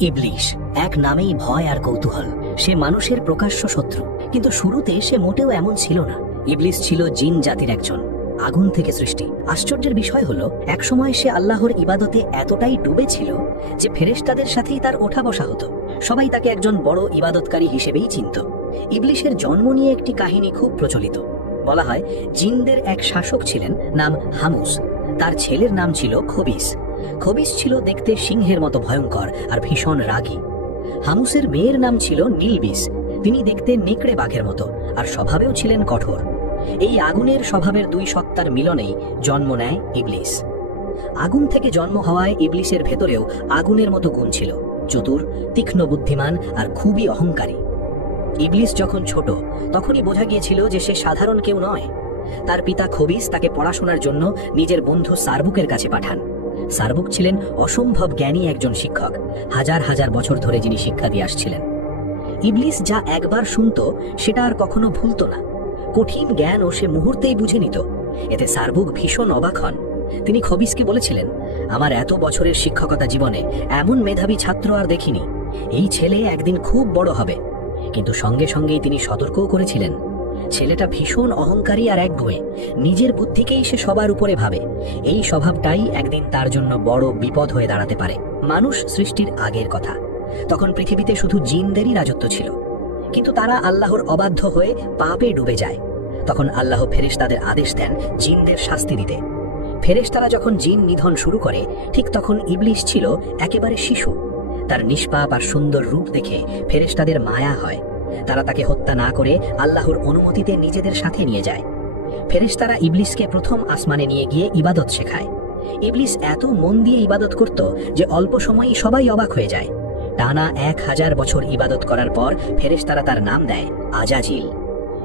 ইবলিশ, এক নামেই ভয় আর কৌতূহল। সে মানুষের প্রকাশ্য শত্রু, কিন্তু শুরুতে সে মোটেও এমন ছিল না। ইবলিস ছিল জিন জাতির একজন, আগুন থেকে সৃষ্টি। আশ্চর্যের বিষয় হলো, একসময় সে আল্লাহর ইবাদতে এতটাই ডুবে ছিল যে ফেরেশতাদের সাথেই তার ওঠা বসা হতো। সবাই তাকে একজন বড় ইবাদতকারী হিসেবেই চিনত। ইবলিশের জন্ম নিয়ে একটি কাহিনী খুব প্রচলিত। বলা হয়, জিনদের এক শাসক ছিলেন, নাম হামুস। তার ছেলের নাম ছিল খবিস। খবিস ছিল দেখতে সিংহের মতো ভয়ঙ্কর আর ভীষণ রাগী। হামুসের মেয়ের নাম ছিল নীলবিস তিনি দেখতে নেকড়ে বাঘের মতো আর স্বভাবেও ছিলেন কঠোর। এই আগুনের স্বভাবের দুই সত্তার মিলনেই জন্ম নেয় ইবলিস। আগুন থেকে জন্ম হওয়ায় ইবলিসের ভেতরেও আগুনের মতো গুণ ছিল, চতুর, তীক্ষ্ণ বুদ্ধিমান আর খুবই অহংকারী। ইবলিস যখন ছোট, তখনই বোঝা গিয়েছিল যে সে সাধারণ কেউ নয়। তার পিতা খবিস তাকে পড়াশোনার জন্য নিজের বন্ধু সার্বুকের কাছে পাঠান। সার্বুক ছিলেন অসম্ভব জ্ঞানী একজন শিক্ষক। হাজার হাজার বছর ধরে যিনি শিক্ষা দিয়ে আসছিলেন। ইবলিস যা একবার শুনত, সেটা আর কখনো ভুলত না। কঠিন জ্ঞান ও সে মুহূর্তেই বুঝে নিত। এতে সার্বুক ভীষণ অবাক হন। তিনি খবিসকে বলেছিলেন, আমার এত বছরের শিক্ষকতা জীবনে এমন মেধাবী ছাত্র আর দেখিনি। এই ছেলে একদিন খুব বড় হবে। কিন্তু সঙ্গে সঙ্গেই তিনি সতর্কও করেছিলেন। ছেলেটা ভীষণ অহংকারী আর একগুঁয়ে নিজের বুদ্ধিকেই সে সবার উপরে ভাবে। এই স্বভাবটাই একদিন তার জন্য বড় বিপদ হয়ে দাঁড়াতে পারে। মানুষ সৃষ্টির আগের কথা। তখন পৃথিবীতে শুধু জিনদেরই রাজত্ব ছিল। কিন্তু তারা আল্লাহর অবাধ্য হয়ে পাপে ডুবে যায়। তখন আল্লাহ ফেরেশতাদের আদেশ দেন জিনদের শাস্তি দিতে। ফেরেশতারা যখন জিন নিধন শুরু করে, ঠিক তখন ইবলিশ ছিল একেবারে শিশু। তার নিষ্পাপ আর সুন্দর রূপ দেখে ফেরেশতাদের মায়া হয়। তারা তাকে হত্যা না করে আল্লাহর অনুমতিতে নিজেদের সাথে নিয়ে যায়। ফেরেশতারা ইবলিসকে প্রথম আসমানে নিয়ে গিয়ে ইবাদত শেখায়। ইবলিস এত মন দিয়ে ইবাদত করত যে অল্প সময়ই সবাই অবাক হয়ে যায়। টানা এক হাজার বছর ইবাদত করার পর ফেরেশতারা তার নাম দেয় আজাজিল।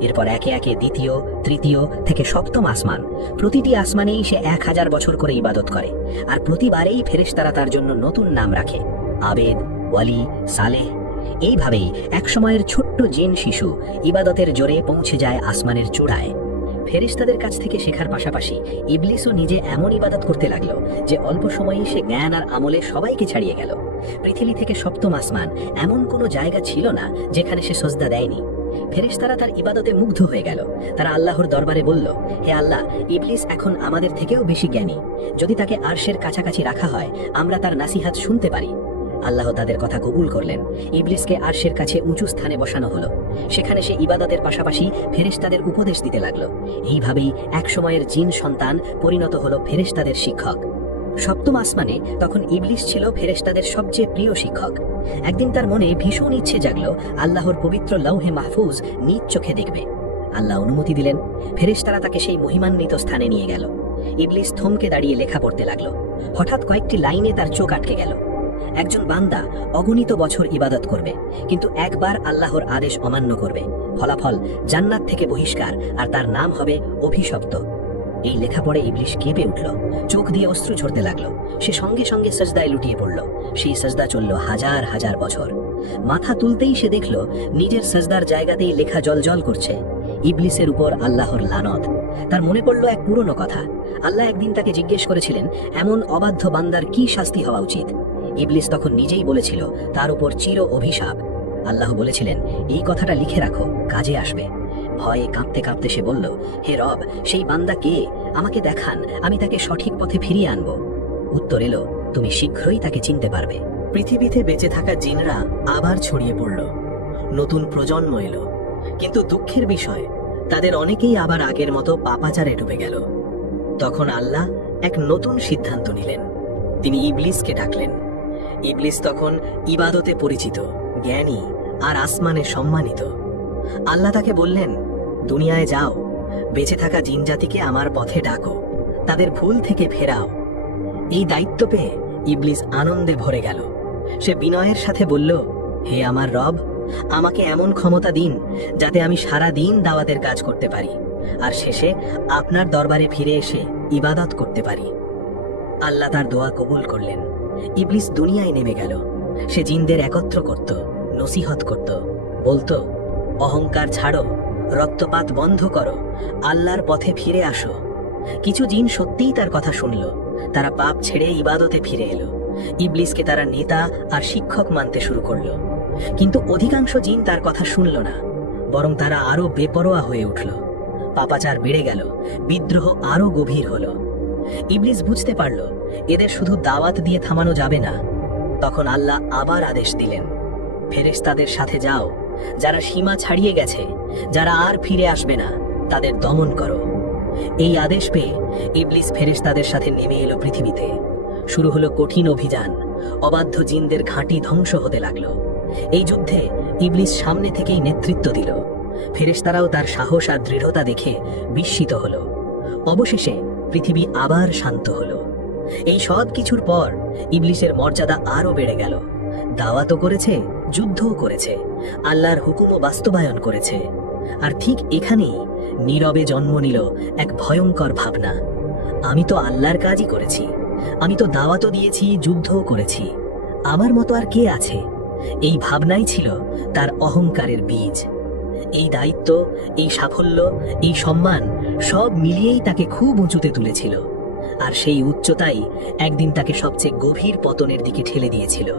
এরপর একে একে দ্বিতীয়, তৃতীয় থেকে সপ্তম আসমান। প্রতিটি আসমানেই সে এক হাজার বছর করে ইবাদত করে। আর প্রতিবারেই ফেরেশতারা তার জন্য নতুন নাম রাখে। আবেদ, ওয়ালি, সালেহ এইভাবেই একসময়ের ছোট্ট জিন শিশু ইবাদতের জোরে পৌঁছে যায় আসমানের চূড়ায়। ফেরিস্তাদের কাছ থেকে শেখার পাশাপাশি ইবলিসও নিজে এমন ইবাদত করতে লাগল যে অল্প সময়েই সে জ্ঞান আর আমলে সবাইকে ছাড়িয়ে গেল। পৃথিবী থেকে সপ্তম আসমান এমন কোনো জায়গা ছিল না যেখানে সে সজদা দেয়নি। ফেরেশতারা তার ইবাদতে মুগ্ধ হয়ে গেল। তারা আল্লাহর দরবারে বলল, হে আল্লাহ, ইবলিস এখন আমাদের থেকেও বেশি জ্ঞানী। যদি তাকে আরশের কাছাকাছি রাখা হয়, আমরা তার নাসিহাত শুনতে পারি। আল্লাহ তাদের কথা কবুল করলেন। ইবলিসকে আরশের কাছে উঁচু স্থানে বসানো হলো। সেখানে সে ইবাদতের পাশাপাশি ফেরেশতাদের উপদেশ দিতে লাগল। এইভাবেই এক সময়ের জিন সন্তান পরিণত হলো ফেরেশতাদের শিক্ষক। সপ্তম আসমানে তখন ইবলিস ছিল ফেরেশতাদের সবচেয়ে প্রিয় শিক্ষক। একদিন তার মনে ভীষণ ইচ্ছে জাগলো আল্লাহর পবিত্র লৌহে মাহফুজ নিজ চোখে দেখবে। আল্লাহ অনুমতি দিলেন। ফেরেশতারা তাকে সেই মহিমান্বিত স্থানে নিয়ে গেল। ইবলিস থমকে দাঁড়িয়ে লেখা পড়তে লাগল। হঠাৎ কয়েকটি লাইনে তার চোখ আটকে গেল। একজন বান্দা অগণিত বছর ইবাদত করবে, কিন্তু একবার আল্লাহর আদেশ অমান্য করবে। ফলাফল জান্নাত থেকে বহিষ্কার, আর তার নাম হবে অভিশপ্ত। এই লেখা পড়ে ইবলিশ কেঁপে উঠল, চোখ দিয়ে অশ্রু ঝরতে লাগল। সে সঙ্গে সঙ্গে সজদায় লুটিয়ে পড়ল। সেই সজদা চলল হাজার হাজার বছর। মাথা তুলতেই সে দেখল, নিজের সজদার জায়গাতেই লেখা জলজল করছে। ইবলিসের উপর আল্লাহর লানত। তার মনে পড়ল এক পুরনো কথা। আল্লাহ একদিন তাকে জিজ্ঞেস করেছিলেন, এমন অবাধ্য বান্দার কি শাস্তি হওয়া উচিত? ইবলিস তখন নিজেই বলেছিল, তার উপর চির অভিশাপ। আল্লাহ বলেছিলেন, এই কথাটা লিখে রাখো, কাজে আসবে। ভয়ে কাঁপতে কাঁপতে সে বলল, হে রব, সেই বান্দা কে? আমাকে দেখান, আমি তাকে সঠিক পথে ফিরিয়ে আনব। উত্তর এলো, তুমি শীঘ্রই তাকে চিনতে পারবে। পৃথিবীতে বেঁচে থাকা জিনরা আবার ছড়িয়ে পড়ল। নতুন প্রজন্ম এলো। কিন্তু দুঃখের বিষয়, তাদের অনেকেই আবার আগের মতো পাপাচারে ডুবে গেল। তখন আল্লাহ এক নতুন সিদ্ধান্ত নিলেন। তিনি ইবলিসকে ডাকলেন। ইবলিস তখন ইবাদতে পরিচিত, জ্ঞানী আর আসমানে সম্মানিত। আল্লাহ তাকে বললেন, দুনিয়ায় যাও, বেঁচে থাকা জিনজাতিকে আমার পথে ডাকো, তাদের ভুল থেকে ফেরাও। এই দায়িত্ব পেয়ে ইবলিস আনন্দে ভরে গেল। সে বিনয়ের সাথে বলল, হে আমার রব, আমাকে এমন ক্ষমতা দিন যাতে আমি সারা দিন দাওয়াতের কাজ করতে পারি, আর শেষে আপনার দরবারে ফিরে এসে ইবাদত করতে পারি। আল্লাহ তার দোয়া কবুল করলেন। ইবলিস দুনিয়ায় নেমে গেল। সে জিনদের একত্র করত, নসিহত করত। বলতো, অহংকার ছাড়ো, রক্তপাত বন্ধ করো, আল্লাহর পথে ফিরে আসো। কিছু জিন সত্যিই তার কথা শুনল। তারা পাপ ছেড়ে ইবাদতে ফিরে এলো। ইবলিসকে তারা নেতা আর শিক্ষক মানতে শুরু করল। কিন্তু অধিকাংশ জিন তার কথা শুনল না, বরং তারা আরও বেপরোয়া হয়ে উঠল। পাপাচার বেড়ে গেল, বিদ্রোহ আরও গভীর হলো। ইবলিস বুঝতে পারল এদের শুধু দাওয়াত দিয়ে থামানো যাবে না। তখন আল্লাহ আবার আদেশ দিলেন, ফেরেশতাদের সাথে যাও, যারা সীমা ছাড়িয়ে গেছে, যারা আর ফিরে আসবে না, তাদের দমন করো। এই আদেশ পেয়ে ইবলিস ফেরেশতাদের সাথে নেমে এলো পৃথিবীতে। শুরু হলো কঠিন অভিযান, অবাধ্য জিনদের ঘাঁটি ধ্বংস হতে লাগল। এই যুদ্ধে ইবলিস সামনে থেকেই নেতৃত্ব দিল। ফেরেশতারাও তার সাহস আর দৃঢ়তা দেখে বিস্মিত হলো। অবশেষে পৃথিবী আবার শান্ত হলো। এই সব কিছুর পর ইবলিসের মর্যাদা আরও বেড়ে গেল। দাওয়াতও করেছে, যুদ্ধও করেছে, আল্লাহর হুকুমও বাস্তবায়ন করেছে। আর ঠিক এখানেই নীরবে জন্ম নিল এক ভয়ঙ্কর ভাবনা। আমি তো আল্লাহর কাজই করেছি, আমি তো দাওয়াতও দিয়েছি, যুদ্ধও করেছি। আমার মতো আর কে আছে? এই ভাবনাই ছিল তার অহংকারের বীজ। এই দায়িত্ব, এই সাফল্য, এই সম্মান সব মিলিয়েই তাকে খুব উঁচুতে তুলেছিল। আর সেই উচ্চতাই একদিন তাকে সবচেয়ে গভীর পতনের দিকে ঠেলে দিয়েছিল।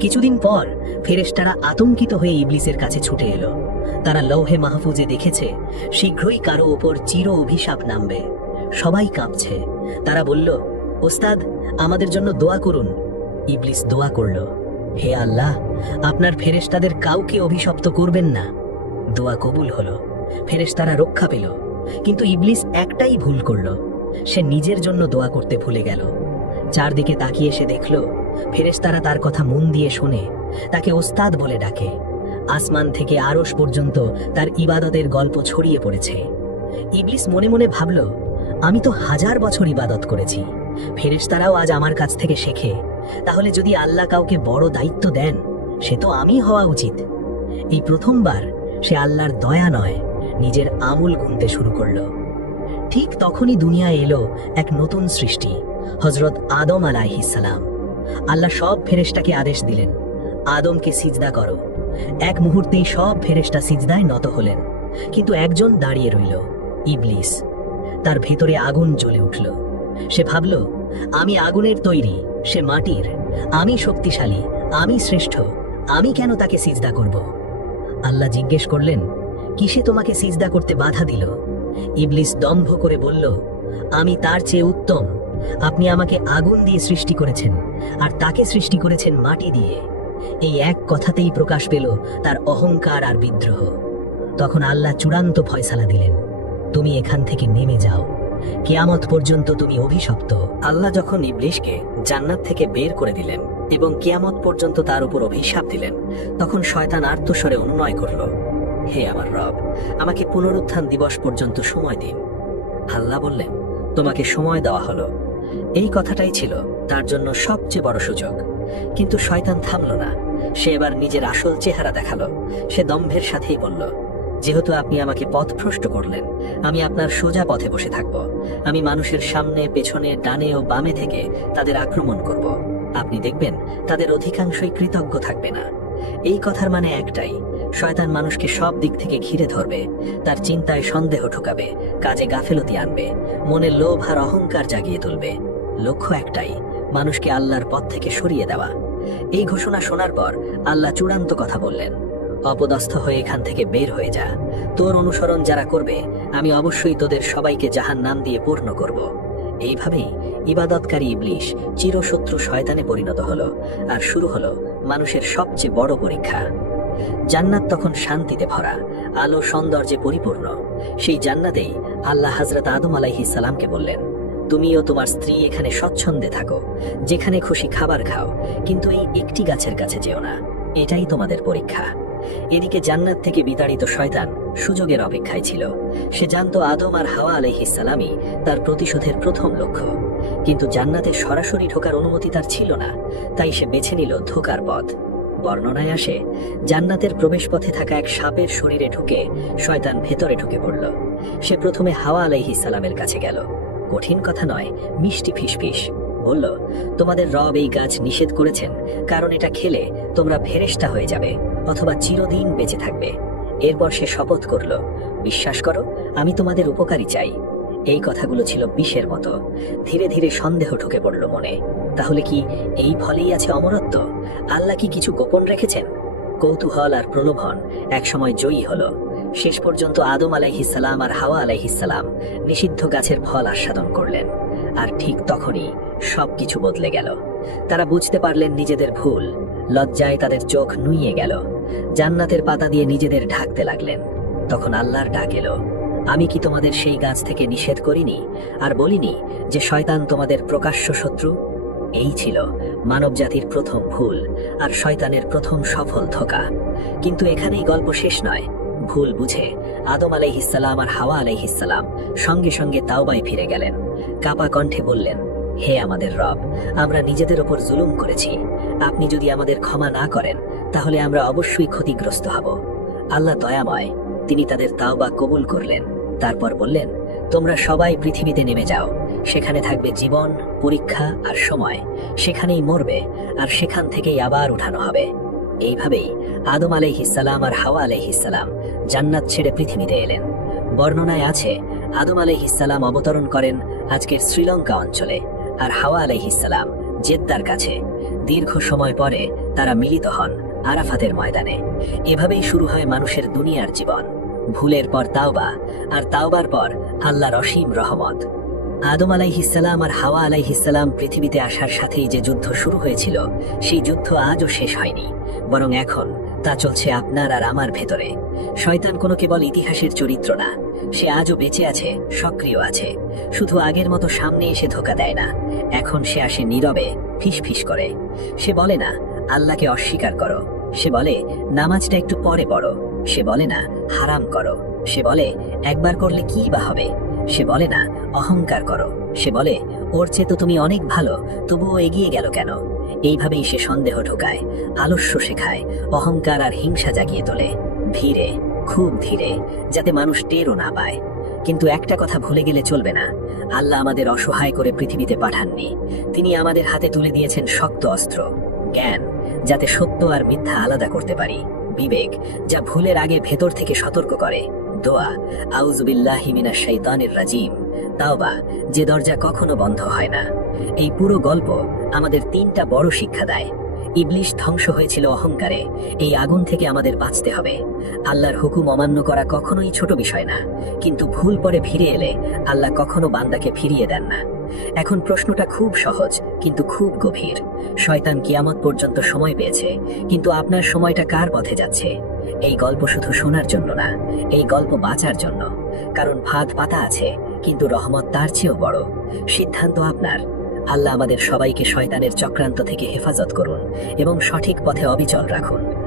কিছুদিন পর ফেরেশতারা আতঙ্কিত হয়ে ইবলিসের কাছে ছুটে এলো। তারা লৌহে মাহফুজে দেখেছে, শীঘ্রই কারও ওপর চির অভিশাপ নামবে। সবাই কাঁপছে। তারা বলল, ওস্তাদ, আমাদের জন্য দোয়া করুন। ইবলিস দোয়া করল, হে আল্লাহ, আপনার ফেরেশতাদের কাউকে অভিশপ্ত করবেন না। দোয়া কবুল হলো। ফেরেশতারা রক্ষা পেল, কিন্তু ইবলিস একটাই ভুল করল। সে নিজের জন্য দোয়া করতে ভুলে গেল। চারদিকে তাকিয়ে সে দেখল, ফেরেশতারা তার কথা মন দিয়ে শোনে, তাকে ওস্তাদ বলে ডাকে। আসমান থেকে আরশ পর্যন্ত তার ইবাদতের গল্প ছড়িয়ে পড়েছে। ইবলিস মনে মনে ভাবল, আমি তো হাজার বছর ইবাদত করেছি। ফেরেশতারাও আজ আমার কাছ থেকে শেখে। তাহলে যদি আল্লাহ কাউকে বড় দায়িত্ব দেন, সে তো আমি হওয়া উচিত। এই প্রথমবার সে আল্লাহর দয়া নয়, নিজের আমূল গুনতে শুরু করল। ঠিক তখনই দুনিয়ায় এলো এক নতুন সৃষ্টি হজরত আদম আলাইহিসালাম আল্লাহ সব ফেরেশতাকে আদেশ দিলেন, আদমকে সিজদা করো। এক মুহূর্তেই সব ফেরেশতা সিজদায় নত হলেন, কিন্তু একজন দাঁড়িয়ে রইল, ইবলিস। তার ভেতরে আগুন জ্বলে উঠল। সে ভাবল, আমি আগুনের তৈরি, সে মাটির। আমি শক্তিশালী, আমি শ্রেষ্ঠ, আমি কেন তাকে সিজদা করব? আল্লাহ জিজ্ঞেস করলেন, কিসে তোমাকে সিজদা করতে বাধা দিল? ইবলিস দম্ভ করে বলল, আমি তার চেয়ে উত্তম। আপনি আমাকে আগুন দিয়ে সৃষ্টি করেছেন, আর তাকে সৃষ্টি করেছেন মাটি দিয়ে। এই এক কথাতেই প্রকাশ পেল তার অহংকার আর বিদ্রোহ। তখন আল্লাহ চূড়ান্ত ফয়সালা দিলেন, তুমি এখান থেকে নেমে যাও। কেয়ামত পর্যন্ত তুমি অভিশপ্ত। আল্লাহ যখন ইবলিশকে জান্নাত থেকে বের করে দিলেন এবং কেয়ামত পর্যন্ত তার উপর অভিশাপ দিলেন, তখন শয়তান আর্তস্বরে অনুনয় করল। হে আমার রব, আমাকে পুনরুত্থান দিবস পর্যন্ত সময় দিন। আল্লাহ বললেন, তোমাকে সময় দেওয়া হলো। এই কথাটাই ছিল তার জন্য সবচেয়ে বড় সুযোগ। কিন্তু শয়তান থামল না। সে এবার নিজের আসল চেহারা দেখাল। সে দম্ভের সাথেই বলল, যেহেতু আপনি আমাকে পথভ্রষ্ট করলেন, আমি আপনার সোজা পথে বসে থাকব। আমি মানুষের সামনে, পেছনে, ডানে ও বামে থেকে তাদের আক্রমণ করব। আপনি দেখবেন, তাদের অধিকাংশই কৃতজ্ঞ থাকবে না। এই কথার মানে একটাই শয়তান মানুষকে সব দিক থেকে ঘিরে ধরবে। তার চিন্তায় সন্দেহ ঢুকাবে কাজে গাফেলতি আনবে, মনে লোভ আর অহংকার জাগিয়ে তুলবে। লক্ষ্য একটাই, মানুষকে আল্লাহর পথ থেকে সরিয়ে দেওয়া। এই ঘোষণা শোনার পর আল্লাহ চূড়ান্ত কথা বললেন, অপদস্থ হয়ে এখান থেকে বের হয়ে যা। তোর অনুসরণ যারা করবে, আমি অবশ্যই তোদের সবাইকে জাহান নাম দিয়ে পূর্ণ করব। এইভাবেই ইবাদতকারী ইবলিশ চিরশত্রু শয়তানে পরিণত হলো, আর শুরু হলো মানুষের সবচেয়ে বড় পরীক্ষা। জান্নাত তখন শান্তিতে ভরা, আলো সৌন্দর্যে পরিপূর্ণ। সেই জান্নাতেই আল্লাহ হাজরত আদম আলাইহিস সালামকে বললেন, তুমিও তোমার স্ত্রী এখানে স্বচ্ছন্দে থাকো, যেখানে খুশি খাবার খাও, কিন্তু এই একটি গাছের কাছে যেও না, এটাই তোমাদের পরীক্ষা। এদিকে জান্নাত থেকে বিতাড়িত শয়তান সুযোগের অপেক্ষায় ছিল। সে জানত আদম আর হাওয়া আলাইহিস সালামই তার প্রতিশোধের প্রথম লক্ষ্য। কিন্তু জান্নাতে সরাসরি ঢোকার অনুমতি তার ছিল না, তাই সে বেছে নিল ধোকার পথ। বর্ণনায় আসে, জান্নাতের প্রবেশপথে থাকা এক সাপের শরীরে ঢুকে শয়তান ভেতরে ঢুকে পড়ল। সে প্রথমে হাওয়া আলাইহিস সালামের কাছে গেল। কঠিন কথা নয়, মিষ্টি ফিসফিস। বলল, তোমাদের রব এই গাছ নিষেধ করেছেন, কারণ এটা খেলে তোমরা ফেরেশতা হয়ে যাবে অথবা চিরদিন বেঁচে থাকবে। এরপর সে শপথ করল, বিশ্বাস করো, আমি তোমাদের উপকারী চাই। এই কথাগুলো ছিল বিষের মতো। ধীরে ধীরে সন্দেহ ঢুকে পড়ল মনে। তাহলে কি এই ফলেই আছে অমরত্ব? আল্লাহ কি কিছু গোপন রেখেছেন? কৌতূহল আর প্রলোভন একসময় জয়ী হলো। শেষ পর্যন্ত আদম আলাইহিসালাম আর হাওয়া আলাইহিসালাম নিষিদ্ধ গাছের ফল আস্বাদন করলেন। আর ঠিক তখনই সবকিছু বদলে গেল। তারা বুঝতে পারলেন নিজেদের ভুল। লজ্জায় তাদের চোখ নুইয়ে গেল। জান্নাতের পাতা দিয়ে নিজেদের ঢাকতে লাগলেন। তখন আল্লাহর ডাক এলো। আমি কি তোমাদের সেই গাছ থেকে নিষেধ করিনি আর বলিনি যে শয়তান তোমাদের প্রকাশ্য শত্রু? এই ছিল মানবজাতির প্রথম ভুল আর শয়তানের প্রথম সফল ধোকা। কিন্তু এখানেই গল্প শেষ নয়। ভুল বুঝে আদম আলাইহিসালাম আর হাওয়া আলাইহিসালাম সঙ্গে সঙ্গে তাওবায় ফিরে গেলেন। কাপা কণ্ঠে বললেন, হে আমাদের রব, আমরা নিজেদের ওপর জুলুম করেছি। আপনি যদি আমাদের ক্ষমা না করেন, তাহলে আমরা অবশ্যই ক্ষতিগ্রস্ত হব। আল্লাহ দয়াময়, তিনি তাদের তাওবা কবুল করলেন। তারপর বললেন, তোমরা সবাই পৃথিবীতে নেমে যাও। সেখানে থাকবে জীবন, পরীক্ষা আর সময়। সেখানেই মরবে, আর সেখান থেকেই আবার উঠানো হবে। এইভাবেই আদম আলাইহিসালাম আর হাওয়া আলাইহিসালাম জান্নাত ছেড়ে পৃথিবীতে এলেন। বর্ণনায় আছে, আদম আলাইহিসালাম অবতরণ করেন আজকের শ্রীলঙ্কা অঞ্চলে, আর হাওয়া আলাইহিসালাম জেদ্দার কাছে। দীর্ঘ সময় পরে তারা মিলিত হন আরাফাতের ময়দানে। এভাবেই শুরু হয় মানুষের দুনিয়ার জীবন। ভুলের পর তাওবা, আর তাওবার পর আল্লাহর অসীম রহমত। আদম আলাইহিসালাম আর হাওয়া আলাইহিসালাম পৃথিবীতে আসার সাথেই যে যুদ্ধ শুরু হয়েছিল, সেই যুদ্ধ আজও শেষ হয়নি, বরং এখন তা চলছে আপনার আর আমার ভেতরে। শয়তান কোনো কেবল ইতিহাসের চরিত্র না, সে আজও বেঁচে আছে, সক্রিয় আছে। শুধু আগের মতো সামনে এসে ধোকা দেয় না, এখন সে আসে নীরবে ফিস ফিস করে। সে বলে না, আল্লাহকে অস্বীকার করো। সে বলে, নামাজটা একটু পরে পড়ো। সে বলে, না, হারাম করো। সে বলে, একবার করলে কি বা হবে? সে বলে, না, অহংকার করো। সে বলে, ওর চেয়ে তো তুমি অনেক ভালো, তবুও এগিয়ে গেল কেন? এইভাবেই সে সন্দেহ ঢোকায়, আলস্য শেখায়, অহংকার আর হিংসা জাগিয়ে তোলে, ধীরে, খুব ধীরে, যাতে মানুষ টেরও না পায়। কিন্তু একটা কথা ভুলে গেলে চলবে না, আল্লাহ আমাদের অসহায় করে পৃথিবীতে পাঠাননি। তিনি আমাদের হাতে তুলে দিয়েছেন শক্ত অস্ত্র। জ্ঞান, যাতে সত্য আর মিথ্যা আলাদা করতে পারি। বিবেক, যা ভুলের আগে ভেতর থেকে সতর্ক করে। দোয়া আউজুবিল্লাহি মিনাশ শাইতানির রাজিম তাওবা, যে দরজা কখনো বন্ধ হয় না। এই পুরো গল্প আমাদের তিনটা বড় শিক্ষা দেয়। ইবলিশ ধ্বংস হয়েছিল অহংকারে, এই আগুন থেকে আমাদের বাঁচতে হবে। আল্লাহর হুকুম অমান্য করা কখনোই ছোট বিষয় না। কিন্তু ভুল পরে ফিরে এলে আল্লাহ কখনো বান্দাকে ফিরিয়ে দেন না। এখন প্রশ্নটা খুব সহজ, কিন্তু খুব গভীর। শয়তান কিয়ামত পর্যন্ত সময় পেয়েছে, কিন্তু আপনার সময়টা কার পথে যাচ্ছে? এই গল্প শুধু শোনার জন্য না, এই গল্প বাঁচার জন্য। কারণ ভাগ পাতা আছে, কিন্তু রহমত তার চেয়েও বড়। সিদ্ধান্ত আপনার। আল্লাহ আমাদের সবাইকে শয়তানের চক্রান্ত থেকে হেফাজত করুন এবং সঠিক পথে অবিচল রাখুন।